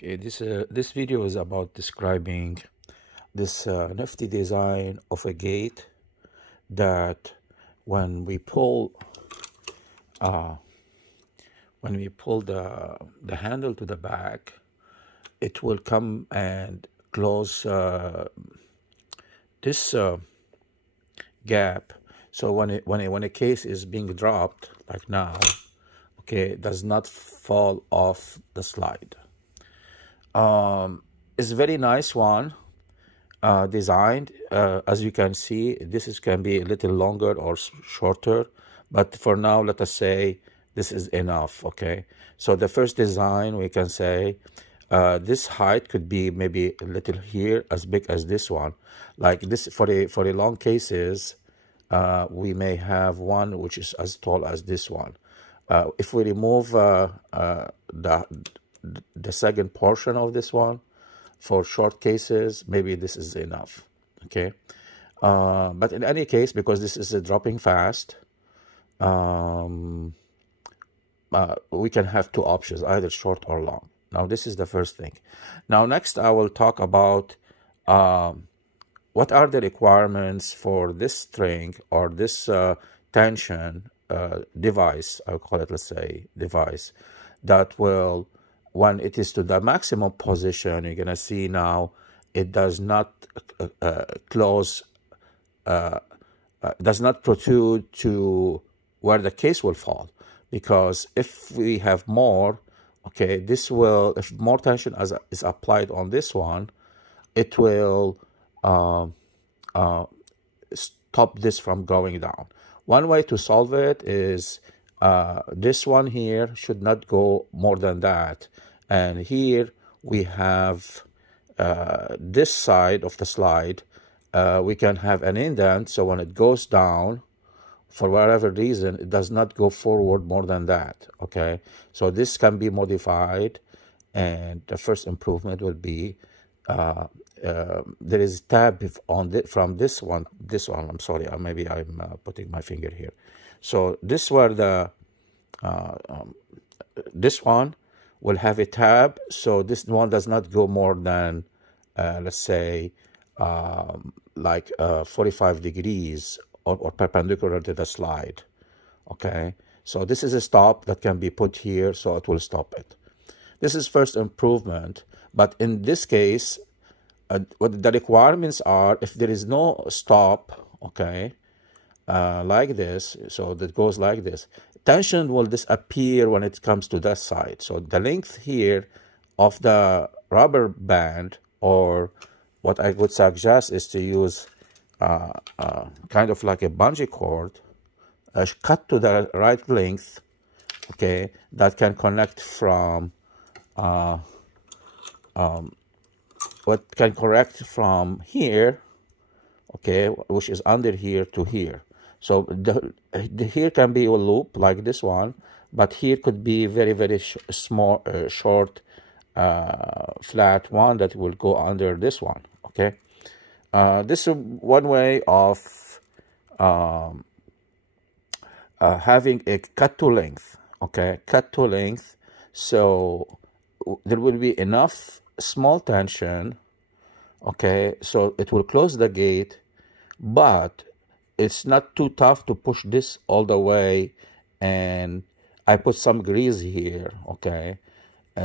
Okay, this video is about describing this nifty design of a gate that when we pull the handle to the back, it will come and close this gap. So when a case is being dropped like now, okay, it does not fall off the slide. It's a very nice one designed. As you can see, can be a little longer or shorter, but for now, let us say this is enough. Okay, so the first design, we can say this height could be maybe a little here, as big as this one. Like this, for the long cases, we may have one which is as tall as this one. If we remove the second portion of this one, for short cases, maybe this is enough. Okay, but in any case, because this is dropping fast, we can have two options, either short or long. Now this is the first thing. Now next I will talk about what are the requirements for this string or this tension device, I'll call it, let's say, device, that will, when it is to the maximum position, you're going to see now it does not close, does not protrude to where the case will fall. Because if we have more, okay, this will, if more tension is applied on this one, it will stop this from going down. One way to solve it is this one here should not go more than that. And here we have this side of the slide, we can have an indent, so when it goes down, for whatever reason, it does not go forward more than that. Okay, so this can be modified, and the first improvement will be there is tab on from this one. I'm sorry, maybe I'm putting my finger here. So this where the this one will have a tab, so this one does not go more than let's say like 45 degrees or perpendicular to the slide. Okay, so this is a stop that can be put here, so it will stop it. This is first improvement, but in this case, what the requirements are, if there is no stop, okay, like this, so that goes like this, tension will disappear when it comes to that side. So the length here of the rubber band, or what I would suggest, is to use kind of like a bungee cord, cut to the right length, okay, that can connect from what can correct from here, okay, which is under here to here. So here can be a loop like this one, but here could be very small, short, flat one that will go under this one. Okay, this is one way of having a cut to length. Okay, cut to length, so there will be enough small tension, okay, so it will close the gate, but it's not too tough to push this all the way. And I put some grease here, okay,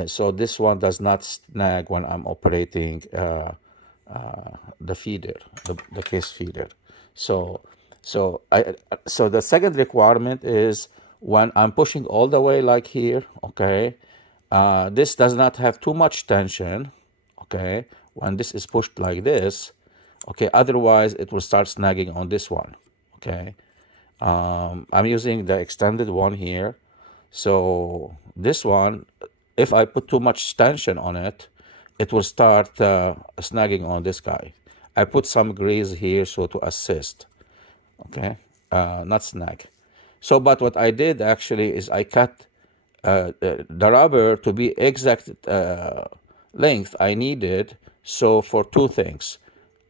so this one does not snag when I'm operating the feeder, the case feeder. So the second requirement is when I'm pushing all the way like here, okay, this does not have too much tension, okay, when this is pushed like this, okay, otherwise it will start snagging on this one. Okay, I'm using the extended one here. So this one, if I put too much tension on it, it will start snagging on this guy. I put some grease here so to assist, okay, not snag. So but what I did actually is I cut the rubber to be exact length I needed, so for two things,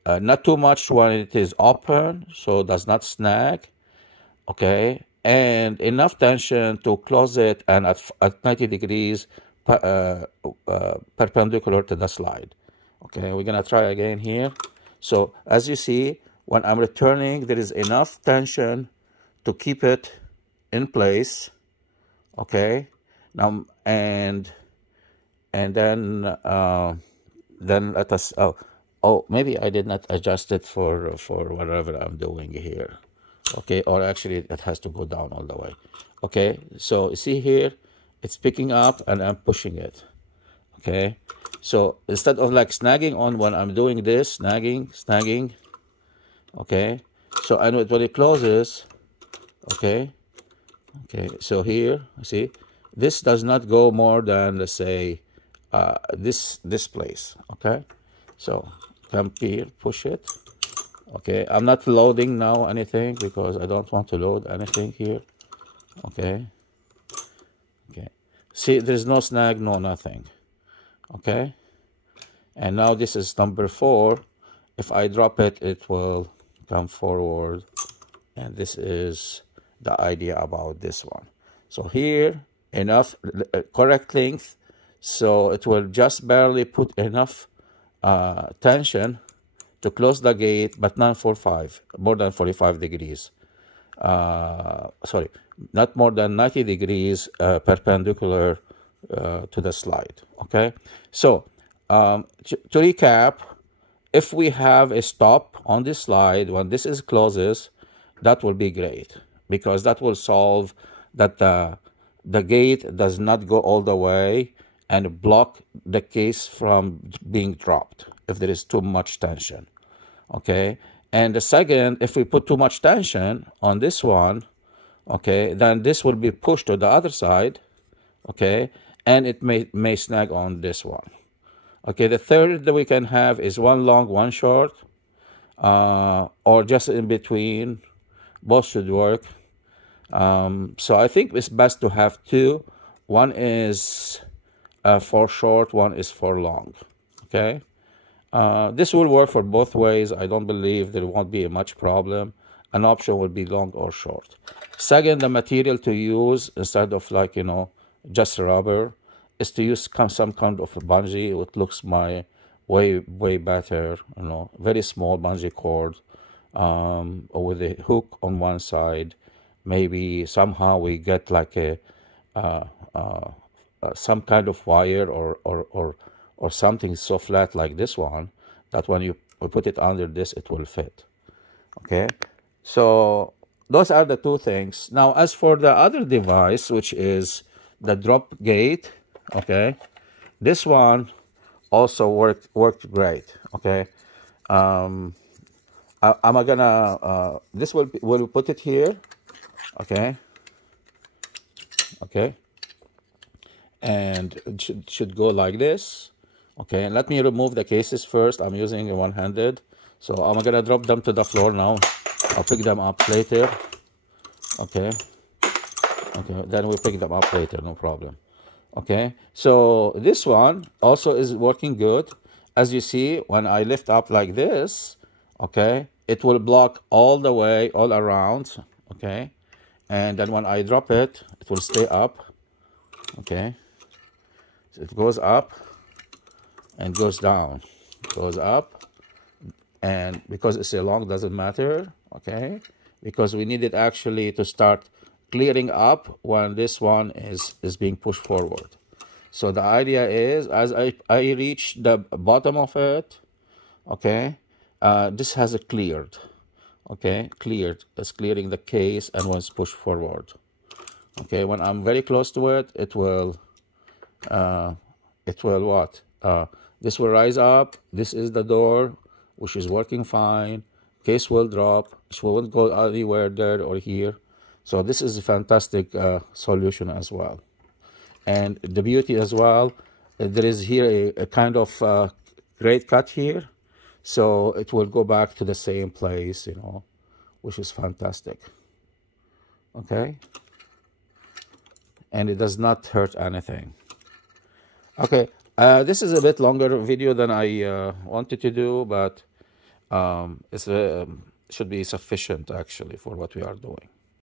not too much when it is open, so it does not snag, okay, and enough tension to close it, and at 90 degrees perpendicular to the slide. Okay, we're gonna try again here. So as you see, when I'm returning, there is enough tension to keep it in place. Okay, now and then let us, oh, maybe I did not adjust it for whatever I'm doing here. Okay, or actually it has to go down all the way. Okay, so you see here, it's picking up and I'm pushing it. Okay, so instead of like snagging on when I'm doing this, snagging, okay, so I know when it closes, okay, so here, see, this does not go more than, let's say, this place. Okay, so come here, push it. Okay, I'm not loading now anything because I don't want to load anything here. Okay, see, there's no snag, no nothing. Okay, and now this is number 4. If I drop it, it will come forward, and this is the idea about this one. So here, enough, correct length, so it will just barely put enough tension to close the gate, but not more than 45 degrees. Sorry, not more than 90 degrees perpendicular to the slide. Okay, so to recap, if we have a stop on this slide when this is closes, that will be great, because that will solve that the gate does not go all the way and block the case from being dropped if there is too much tension. Okay, and the second, if we put too much tension on this one, okay, then this will be pushed to the other side, okay, and it may snag on this one. Okay, the third that we can have is one long, one short, or just in between. Both should work. So I think it's best to have 2. One is for short, one is for long. Okay, this will work for both ways. I don't believe there won't be much problem. An option will be long or short. Second, the material to use instead of, like, you know, just rubber, is to use some kind of a bungee. It looks way better, you know, very small bungee cord, with a hook on one side. Maybe somehow we get like a some kind of wire or something so flat like this one that when you put it under this, it will fit. Okay, so those are the 2 things. Now, as for the other device, which is the drop gate, okay, this one also worked great. Okay, I'm gonna this will put it here. Okay, and it should go like this. Okay, and let me remove the cases first. I'm using a one-handed, so I'm gonna drop them to the floor now. I'll pick them up later. Okay, then we'll pick them up later, no problem. Okay, so this one also is working good. As you see, when I lift up like this, okay, it will block all the way, all around. Okay, and then when I drop it, it will stay up. Okay, so it goes up and goes down, goes up, and because it's a long, doesn't matter. Okay, because we need it actually to start clearing up when this one is being pushed forward. So the idea is, as I reach the bottom of it, okay, this has a cleared. Okay, cleared. It's clearing the case, and once pushed forward. Okay, when I'm very close to it, it will what? This will rise up. This is the door, which is working fine. Case will drop. It won't go anywhere there or here. So this is a fantastic solution as well. And the beauty as well, there is here a kind of great cut here. So it will go back to the same place, you know, which is fantastic. Okay. And it does not hurt anything. Okay. This is a bit longer video than I wanted to do, but it should be sufficient actually for what we are doing.